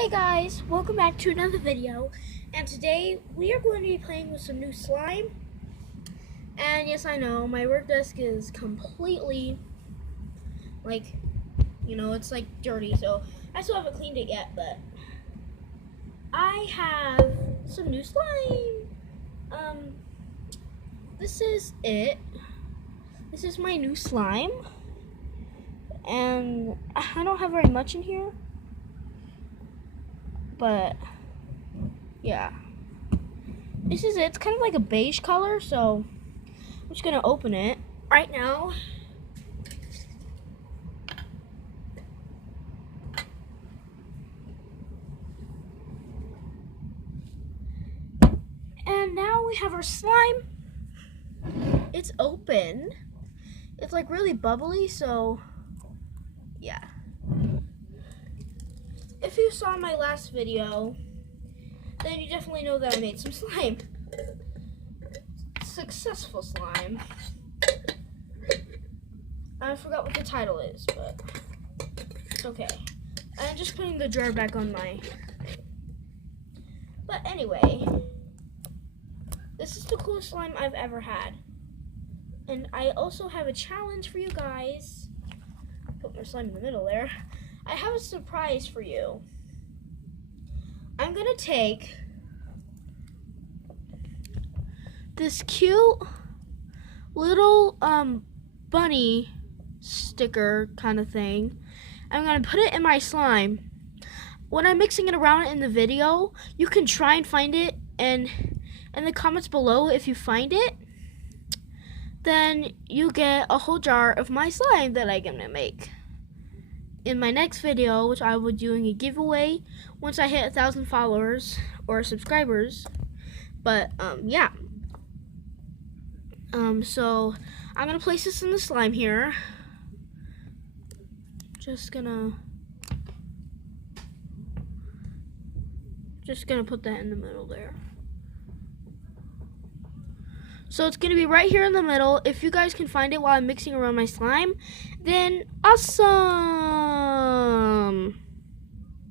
Hey guys, welcome back to another video, and today we are going to be playing with some new slime. And yes, I know, my work desk is completely, it's like dirty, so I still haven't cleaned it yet, but I have some new slime. This is it. This is my new slime, and I don't have very much in here, but yeah. This is it. It's kind of like a beige color, so I'm just gonna open it right now. And now we have our slime. It's open. It's like really bubbly, so yeah. If you saw my last video, then you definitely know that I made some slime. Successful slime. I forgot what the title is, but it's okay. I'm just putting the jar back on my thing. But anyway, this is the coolest slime I've ever had. And I also have a challenge for you guys. Put my slime in the middle there. I have a surprise for you. I'm gonna take this cute little bunny sticker kind of thing. I'm gonna put it in my slime. When I'm mixing it around in the video, you can try and find it, and in the comments below, if you find it, then you get a whole jar of my slime that I'm gonna make. In my next video, which I will be doing a giveaway once I hit 1,000 followers or subscribers. But yeah. So I'm gonna place this in the slime here. Just gonna put that in the middle there. So it's going to be right here in the middle. If you guys can find it while I'm mixing around my slime, then awesome,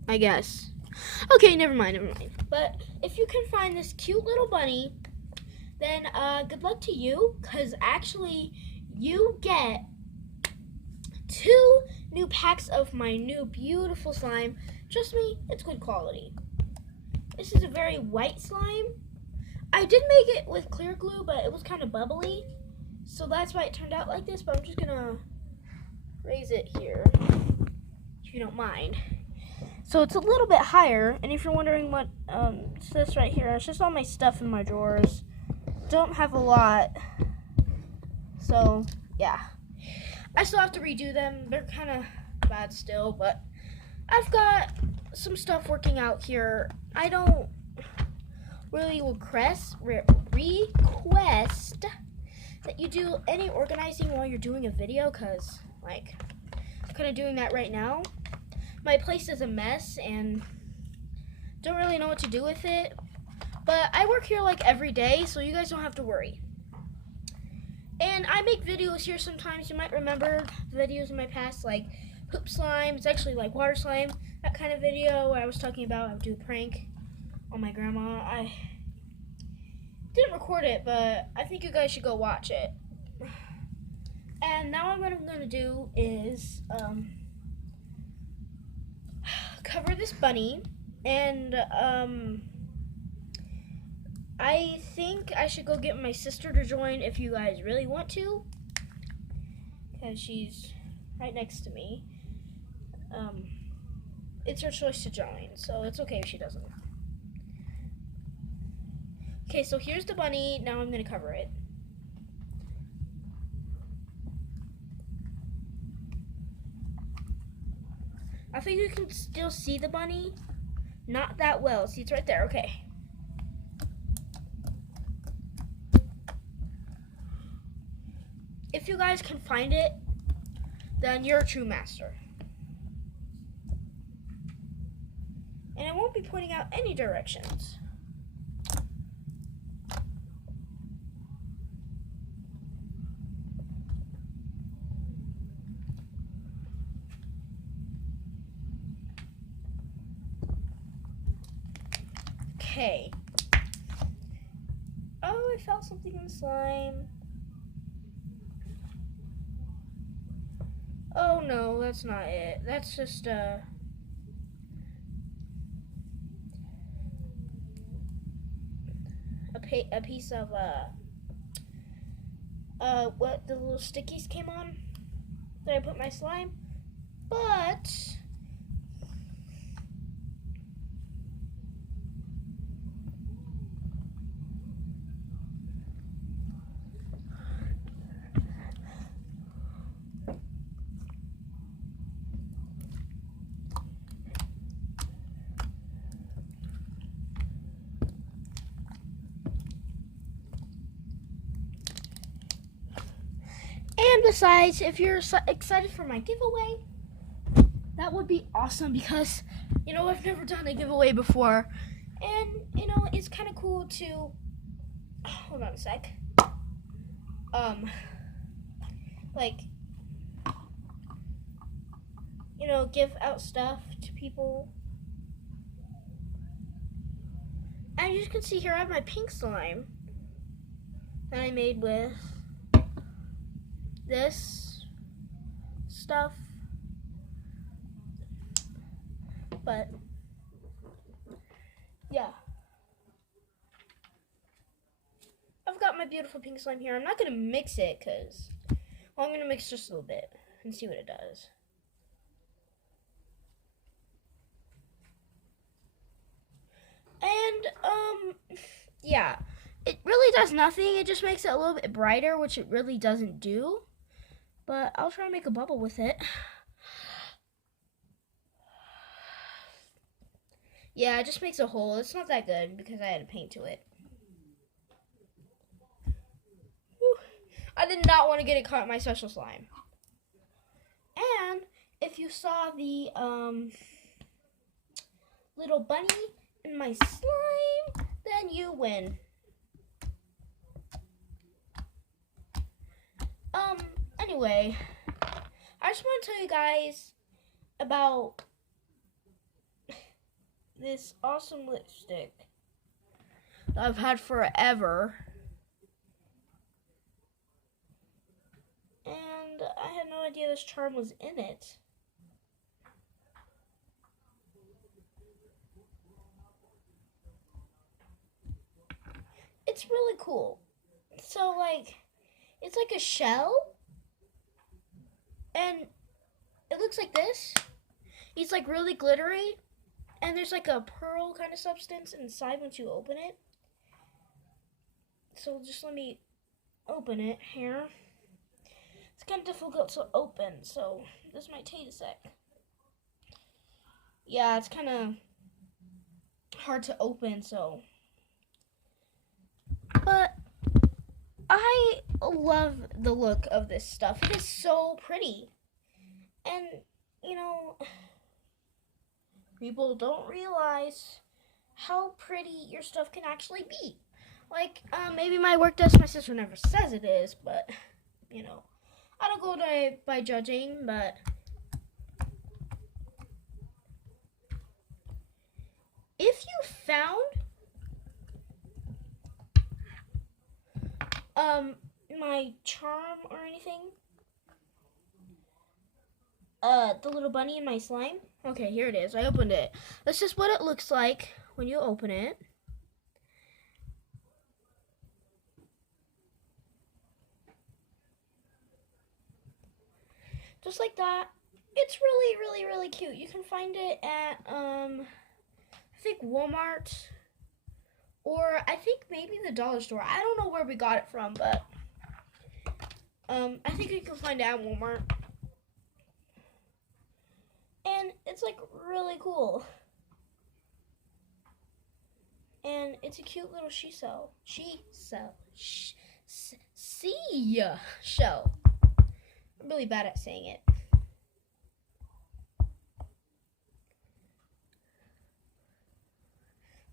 I guess. Okay, never mind. But if you can find this cute little bunny, then good luck to you, because actually you get 2 new packs of my new beautiful slime. Trust me, it's good quality. This is a very white slime. I did make it with clear glue, but it was kind of bubbly, so that's why it turned out like this. But I'm just gonna raise it here, if you don't mind. So it's a little bit higher, and if you're wondering what it's this right here, it's just all my stuff in my drawers. Don't have a lot, so yeah. I still have to redo them. They're kind of bad still, but I've got some stuff working out here. I don't really request that you do any organizing while you're doing a video, because I'm kind of doing that right now. My place is a mess and don't really know what to do with it, but I work here like every day, so you guys don't have to worry. And I make videos here sometimes. You might remember videos in my past, like poop slime. It's actually like water slime, that kind of video where I was talking about I would do a prank on my grandma. I didn't record it, but I think you guys should go watch it. And now what I'm going to do is cover this bunny, and I think I should go get my sister to join if you guys really want to, because she's right next to me. It's her choice to join, so it's okay if she doesn't. Okay, so here's the bunny. Now I'm going to cover it. I think you can still see the bunny. Not that well. See, it's right there. Okay. If you guys can find it, then you're a true master. And I won't be pointing out any directions. Okay. Oh, I felt something in the slime. Oh no, that's not it. That's just a piece of what the little stickies came on that I put my slime. But and besides, if you're excited for my giveaway, that would be awesome because, you know, I've never done a giveaway before. And, you know, it's kind of cool to, hold on a sec, like, you know, give out stuff to people. And you can see here I have my pink slime that I made with this stuff. But yeah, I've got my beautiful pink slime here. I'm not gonna mix it because, well, I'm gonna mix just a little bit and see what it does. And yeah, it really does nothing. It just makes it a little bit brighter, which it really doesn't do. But I'll try and make a bubble with it. Yeah, it just makes a hole. It's not that good because I had to paint to it. Whew. I did not want to get it caught in my special slime. And if you saw the little bunny in my slime, then you win. Anyway, I just want to tell you guys about this awesome lipstick that I've had forever. And I had no idea this charm was in it. It's really cool. So, like, it's like a shell, and it looks like this. It's like really glittery, and there's like a pearl kind of substance inside once you open it. So just let me open it here. It's kind of difficult to open, so this might take a sec. Yeah, it's kind of hard to open, so. But I love the look of this stuff. It is so pretty. And, you know, people don't realize how pretty your stuff can actually be. Like, maybe my work desk, my sister never says it is, but, you know, I don't go by judging, but if you found my charm or anything, the little bunny in my slime. Okay, here it is. I opened it. That's just what it looks like when you open it. Just like that. It's really, really, really cute. You can find it at, I think Walmart, or I think maybe the dollar store. I don't know where we got it from, but, I think you can find it at Walmart. And it's like really cool. And it's a cute little sea shell. I'm really bad at saying it.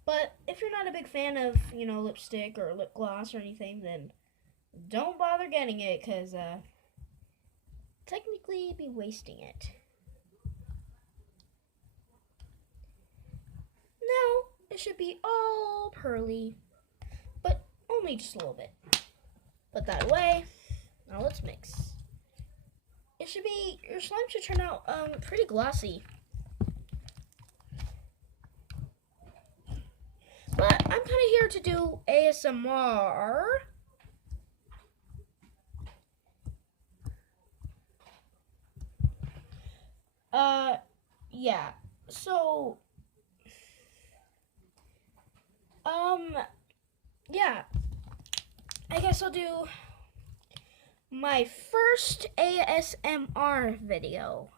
But if you're not a big fan of, you know, lipstick or lip gloss or anything, then don't bother getting it, because technically you'd be wasting it. Now, it should be all pearly, but only just a little bit. Put that away. Now let's mix. Your slime should turn out pretty glossy. But I'm kind of here to do ASMR. Yeah. So, yeah. I guess I'll do my first ASMR video.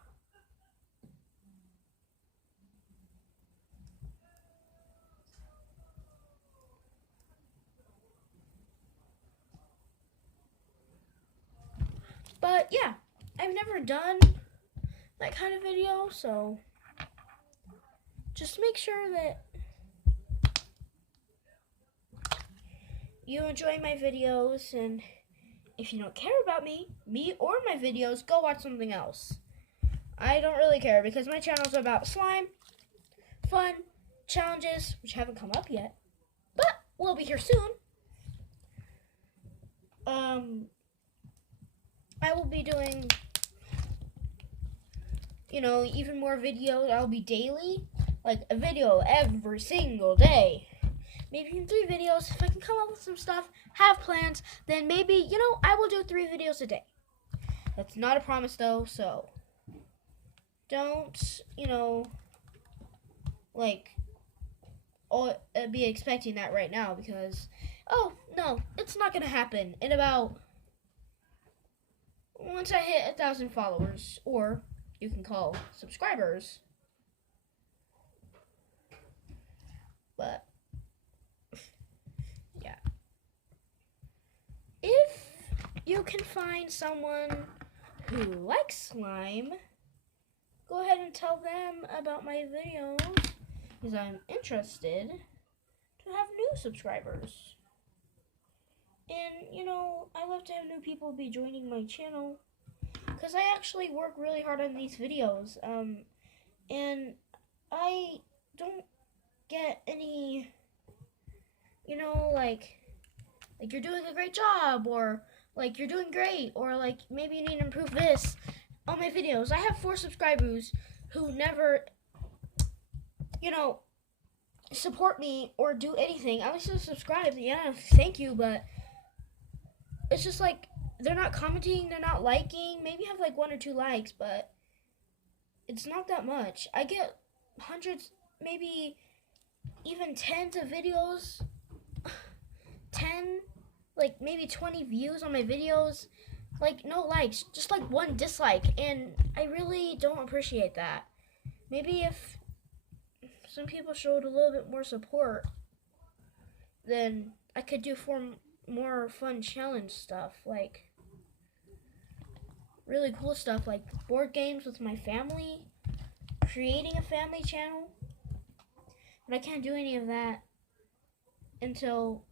But yeah, I've never done that kind of video, so just make sure that you enjoy my videos, and if you don't care about me or my videos, go watch something else. I don't really care because my channel's about slime, fun, challenges, which haven't come up yet, but will be here soon. I will be doing, even more videos. I'll be daily, like a video every single day. Maybe in 3 videos. If I can come up with some stuff, have plans, then maybe, I will do 3 videos a day. That's not a promise though, so don't, be expecting that right now because, oh, no, it's not going to happen in about, once I hit 1,000 followers, or you can call subscribers. But yeah, if you can find someone who likes slime, go ahead and tell them about my videos because I'm interested to have new subscribers. And, I love to have new people be joining my channel because I actually work really hard on these videos. And I don't get any, like you're doing a great job, or like you're doing great, or like maybe you need to improve this on my videos. I have 4 subscribers who never, support me or do anything. At least they subscribe. Yeah, thank you, but it's just like they're not commenting, they're not liking. Maybe have like 1 or 2 likes, but it's not that much. I get hundreds, maybe even tens of videos, 10, like maybe 20 views on my videos, like no likes, just like 1 dislike, and I really don't appreciate that. Maybe if some people showed a little bit more support, then I could do more fun challenge stuff, like really cool stuff like board games with my family, creating a family channel. But I can't do any of that until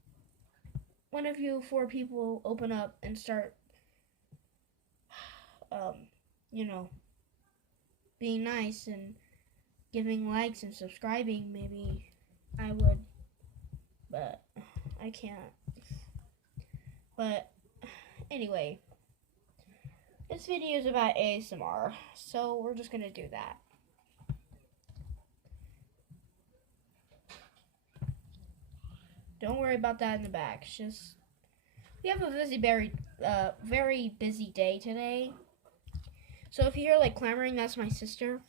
one of you 4 people open up and start, being nice and giving likes and subscribing. Maybe I would, but I can't. But anyway, this video is about ASMR, so we're just gonna do that. Don't worry about that in the back. It's just, we have a very busy day today. So if you hear like clamoring, that's my sister.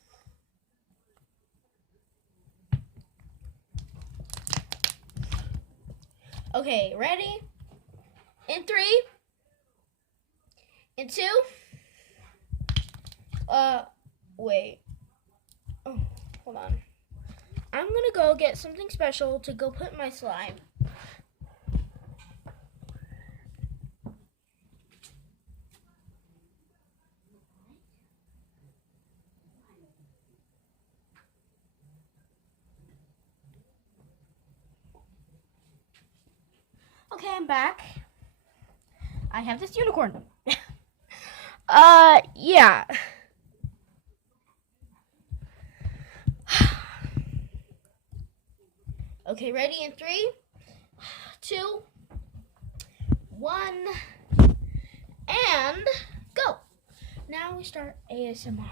Okay, ready? In 3, in 2. Wait. Oh, hold on. I'm gonna go get something special to go put in my slime. Okay, I'm back. I have this unicorn. Yeah. Okay, ready in 3, 2, 1, and go. Now we start ASMR.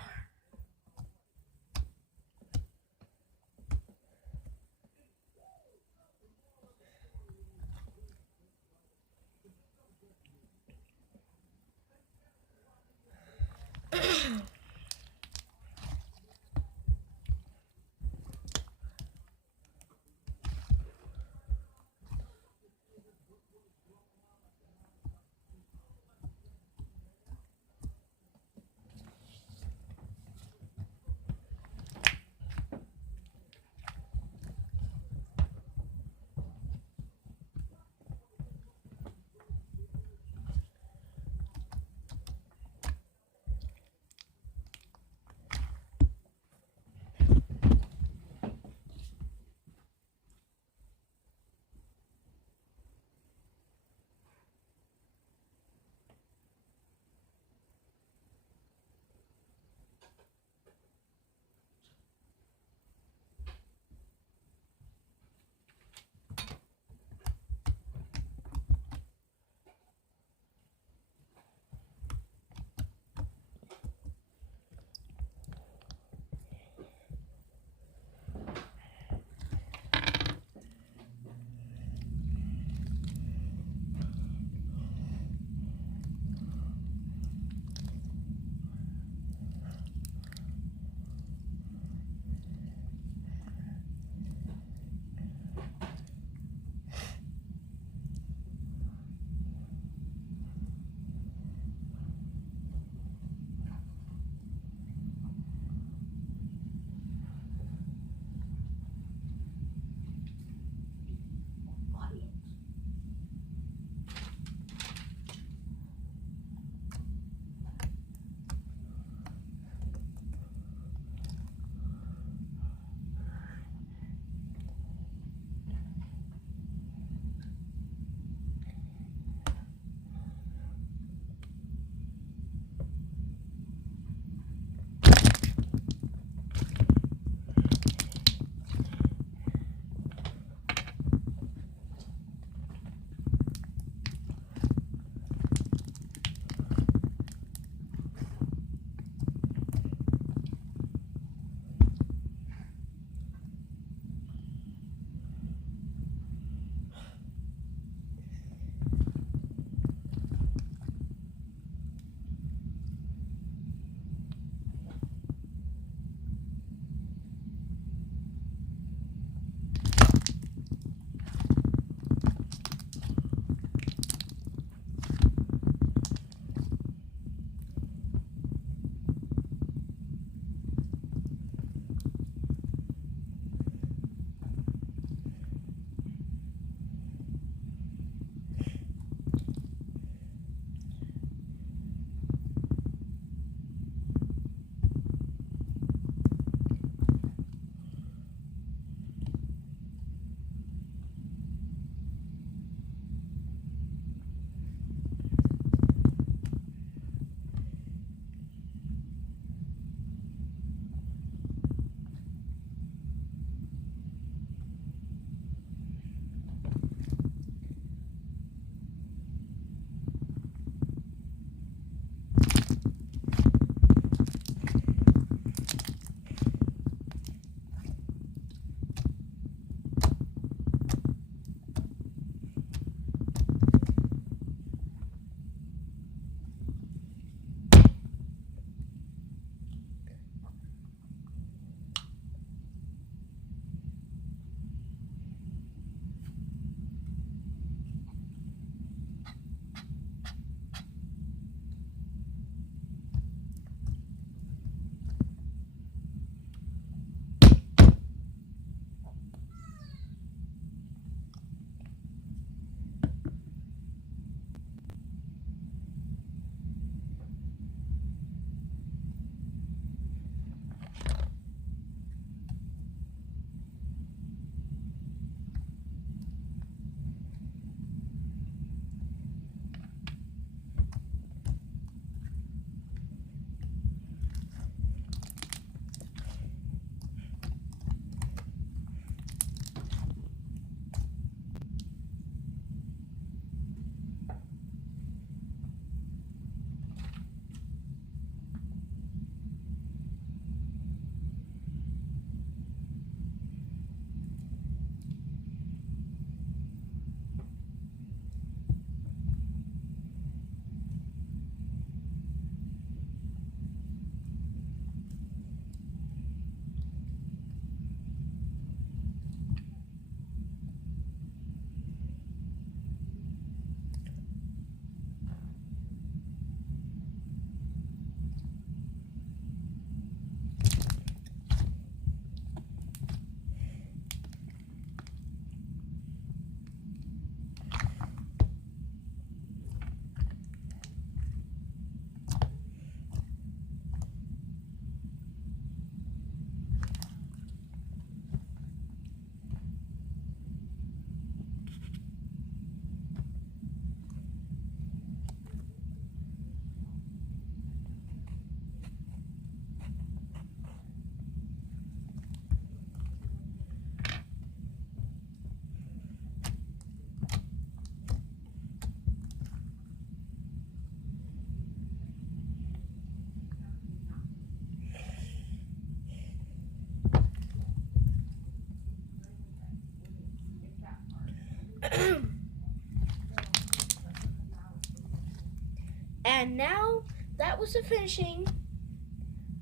And now that was the finishing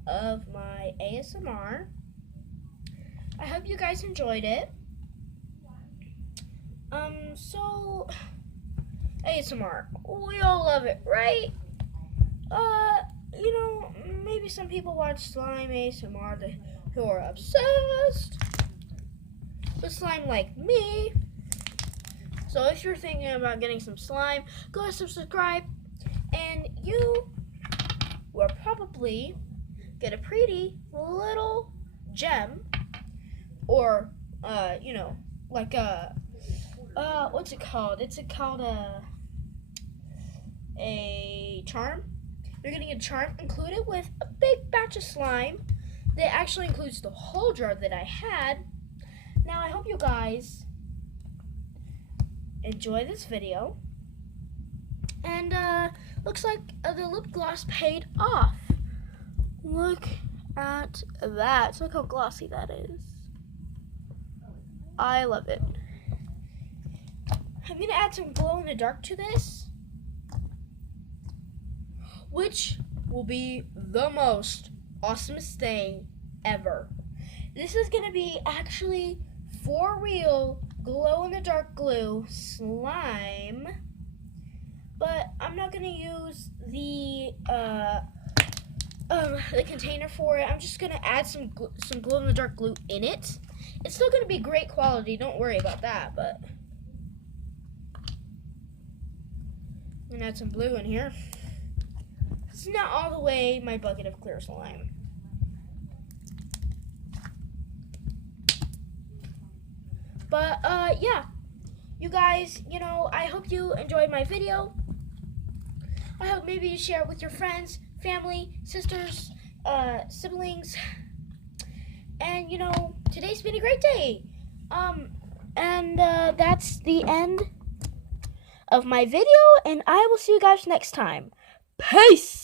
of my ASMR. I hope you guys enjoyed it. So ASMR, we all love it, right? Maybe some people watch slime ASMR who are obsessed with slime like me. So if you're thinking about getting some slime, go ahead and subscribe, and you will probably get a pretty little gem, or like a what's it called? It's called a charm. You're getting a charm included with a big batch of slime that actually includes the whole jar that I had. Now I hope you guys enjoy this video, and looks like the lip gloss paid off. Look at that. Look how glossy that is. I love it. I'm gonna add some glow in the dark to this, which will be the most awesomest thing ever. This is gonna be actually for real glow in the dark glue slime, but I'm not gonna use the container for it. I'm just gonna add some glow in the dark glue in it. It's still gonna be great quality, don't worry about that, but I'm gonna add some blue in here. It's not all the way my bucket of clear slime. But yeah, you guys, I hope you enjoyed my video. I hope maybe you share it with your friends, family, sisters, siblings. And today's been a great day. And that's the end of my video, and I will see you guys next time. Peace!